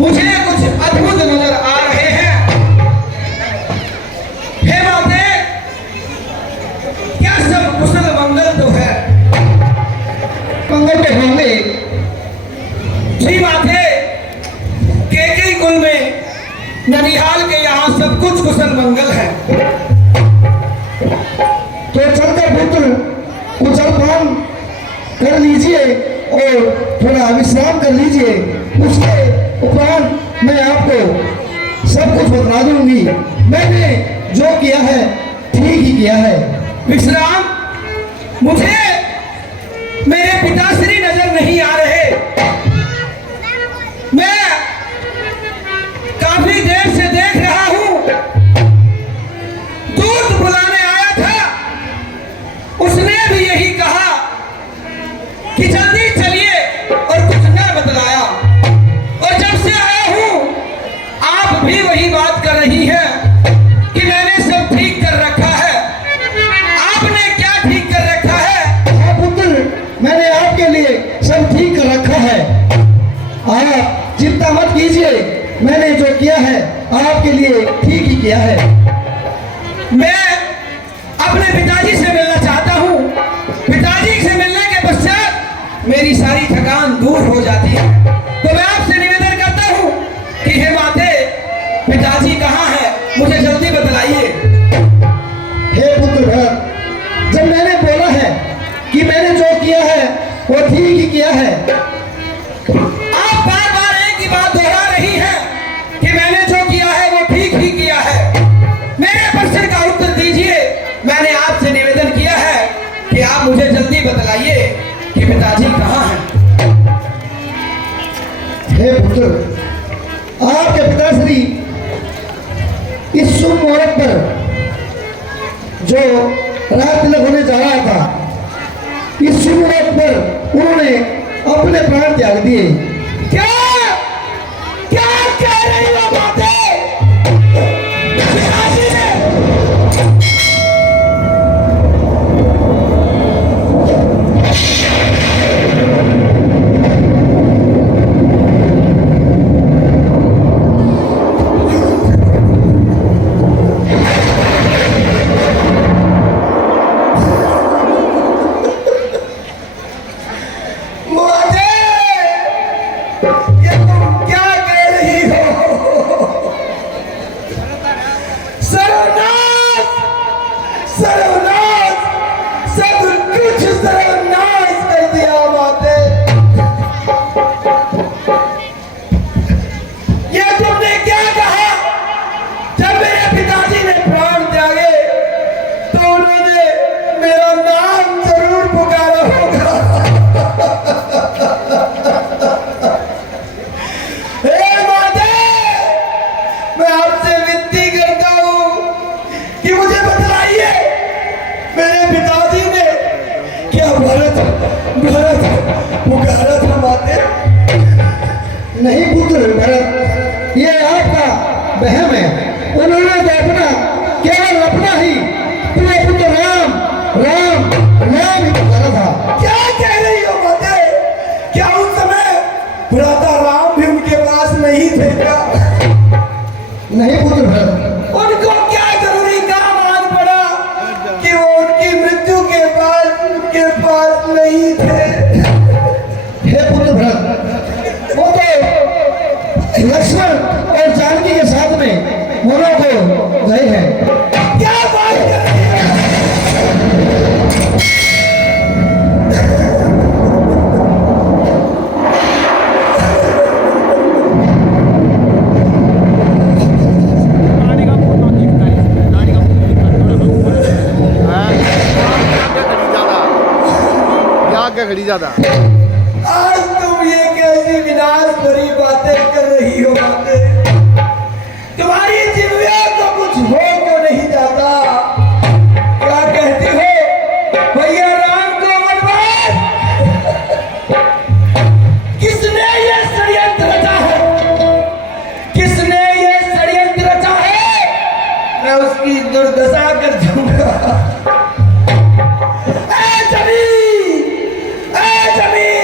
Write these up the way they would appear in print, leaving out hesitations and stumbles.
मुझे कुछ अद्भुत नजर आ रहे हैं। हे माते, क्या सब कुशल मंगल तो है? मंगल के होंगे। जी माते, केकई कुल में ननिहाल के यहाँ सब कुछ कुशल मंगल है। तो चलकर पुत्र कुछ अल्पान कर लीजिए और थोड़ा विश्राम कर लीजिए। उसके उपरांत मैं आपको सब कुछ बता दूंगी। मैंने जो किया है ठीक ही किया है। विश्राम? मुझे मेरे पिताश्री नजर नहीं आ रहे। मैं काफी देर से देख रहा हूं। दूध बुलाने आया था, उसने भी यही कहा कि जल्दी चलिए और कुछ न बतलाया। और जब से आया हूं, आप भी वही बात कर रही हैं कि मैंने सब ठीक कर रखा है। आपने क्या ठीक कर रखा है? हाँ पुत्र, मैंने आपके लिए सब ठीक कर रखा है। आप चिंता मत कीजिए, मैंने जो किया है आपके लिए ठीक ही किया है। मैं अपने पिताजी से मिलना चाहता हूँ। पिताजी से मिलने के पश्चात मेरी सारी थकान दूर हो जाती है। तो मैं आपसे निवेदन करता हूँ कि हे माते, पिताजी कहाँ है? मुझे जल्दी बतलाइए। हे पुत्र भरत, जब मैंने बोला है कि मैंने जो किया है वो ठीक ही किया है। आप बार बार एक ही बात दोहरा रही हैं कि मैंने जो किया है वो ठीक ही किया है। मेरे प्रश्न का उत्तर दीजिए। मैंने आपसे निवेदन किया है कि आप मुझे जल्दी बतलाइए कि पिताजी कहाँ हैं। हे पुत्र, आपके पिताश्री इस शुभ मुहूर्त पर जो रात तिलक होने जा रहा था, इस शुभ मुहूर्त पर उन्होंने अपने प्राण त्याग दिए। क्या क्या कह रही हो माते? पिताजी ने नहीं पुत्र भरत, ये आपका वहम है। उन्होंने तो अपना केवल अपना ही प्रिय पुत्र राम राम राम ही पुकारा था। क्या कह रही हो माते? क्या उस समय भ्राता राम भी उनके पास नहीं थे क्या? नहीं पुत्र भरत, उनको क्या जरूरी काम आज पड़ा कि वो उनकी मृत्यु के बाद उनके पास नहीं थे? हे पुत्र भरत, वो तो लक्ष्मण और जानकी के साथ में मोरों को गए हैं। क्या बात कर रही है? खड़ी ज्यादा आज तुम ये कैसी विनाश भरी बातें कर रही हो माते? तुम्हारी जिम्मे को कुछ हो क्यों नहीं जाता? क्या कहती हो भैया राम को वनवास? किसने ये षड्यंत्र रचा है? किसने ये षड्यंत्र रचा है? मैं उसकी दुर्दशा कर दूंगा। जमीन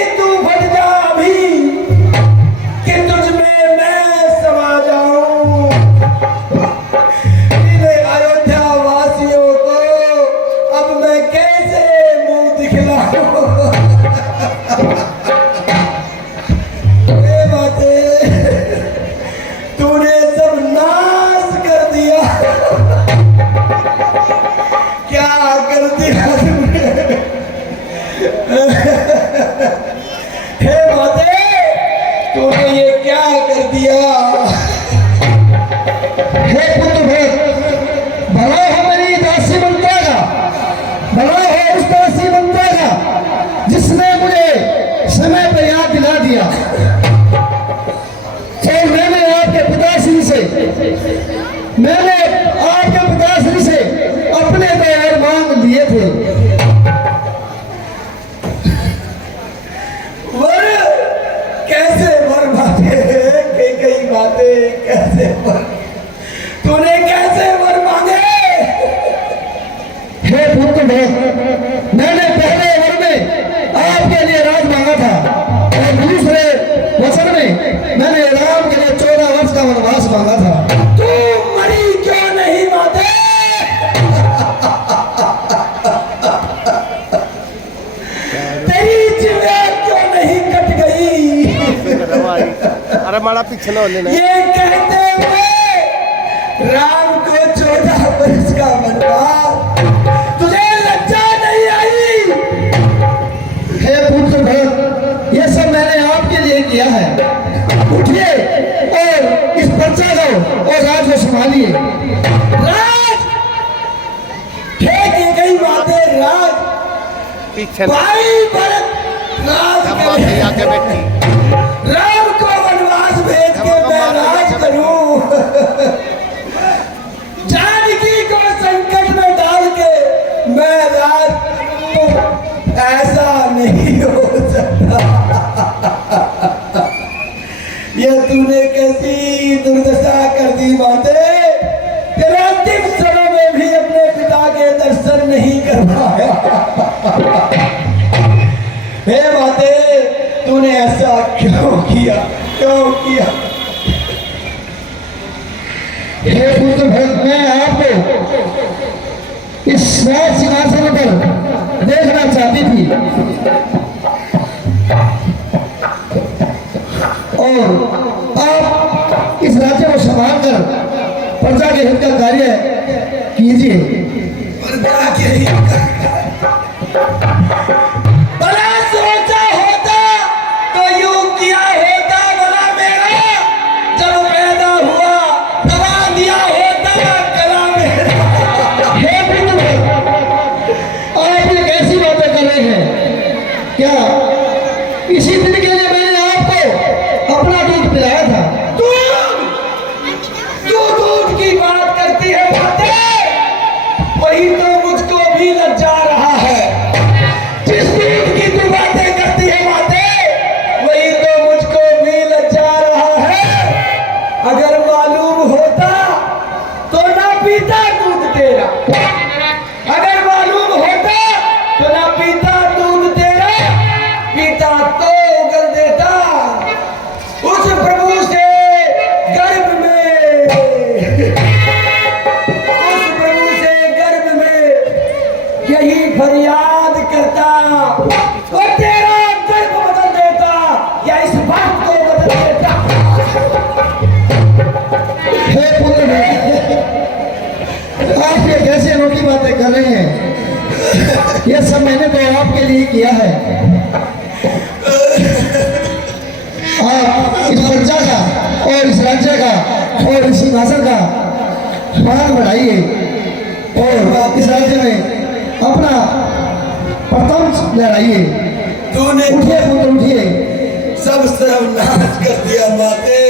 पुत्र भरत, मैंने पहले वर में आपके लिए राज मांगा था और दूसरे वचन में मैंने राम के लिए 14 वर्ष का वनवास मांगा था। तू मरी क्यों नहीं माते? तेरी जिम्मे क्यों नहीं कट गई? अरे माड़ा पीछे ना लेना। ये कहते हुए राम को 14 वर्ष का वनवास, तुझे लज्जा नहीं आई? हे पुत्र भरत, ये सब मैंने आपके लिए किया है। उठिए और इस प्रजा को और राज को संभालिए। राज फेंकी गई बातें, राज पीछे भाई भरत राज करे। आके बैठी। राम को वनवास भेज के मैं राज करूं, जानकी को संकट में डाल के मैं राज करूं, ऐसा नहीं हो सकता। ये तूने कैसी दुर्दशा कर दी बातें, तेरे अंतिम समय में भी अपने पिता के दर्शन नहीं कर पाया। हे बातें, तूने ऐसा क्यों किया, क्यों किया? हे पुत्र भरत, मैं आपको इस राज सिंहासन पर देखना चाहती थी और आप इस राज्य को संभाल कर प्रजा के हित का कार्य कीजिए। प्रजा के हित का भला सोचा होता तो यूं किया होता, भला मेरा जब पैदा हुआ दबा दिया होता गला मेरा। हे पुत्र भरत, आप ये कैसी बातें कर रहे हैं? क्या इसी दिन के लिए मैंने आपको अपना दूध पिलाया था? तू दूध की बात करती है बातें, वही तो मुझको भी लज्जा रहा है। जिस दूध की तू बातें करती है बातें, वही तो मुझको भी लज्जा रहा है। अगर मालूम होता तो ना पीता दूध तेरा, अगर मालूम होता तो ना पीता दूध तेरा, पीता तो उगल देता उस प्रभु से गर्भ में, उस प्रभु से गर्भ में यही फरियाद करता और तेरा गर्भ बदल देता या इस बात को बदल देता। हे पुत्र भरत, आप ये कैसे अनोखी बातें कर रहे हैं? ये सब मैंने तो आपके लिए किया है। आप इस प्रजा का और इस राज्य का और इस सिंहासन का मान बढ़ाइए और इस राज्य में अपना प्रथम लहराइए। तूने उठिए पुत्र, उठिए। सब सर्वनाश कर दिया माते,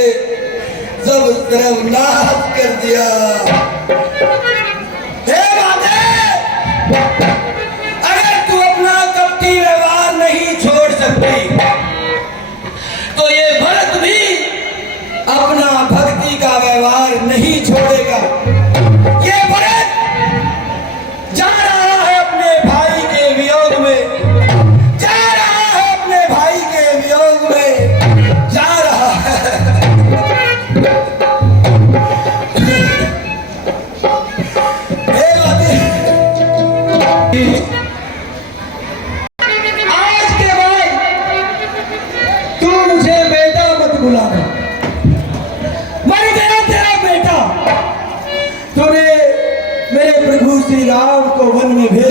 सब सर्वनाश कर दिया। हे माते, अगर तू अपना कपटी व्यवहार नहीं छोड़ सकती तो ये भरत भी अपना भक्ति का व्यवहार नहीं छोड़ेगा। ये भरत जा रहा है अपने भाई के वियोग में, जा रहा है अपने भाई के वियोग में, जा रहा है। हे बातें, आज के बाद तू मुझे बेटा मत बुलाना। मर गया तेरा बेटा। तूने मेरे प्रभु श्री राम को वन में भेज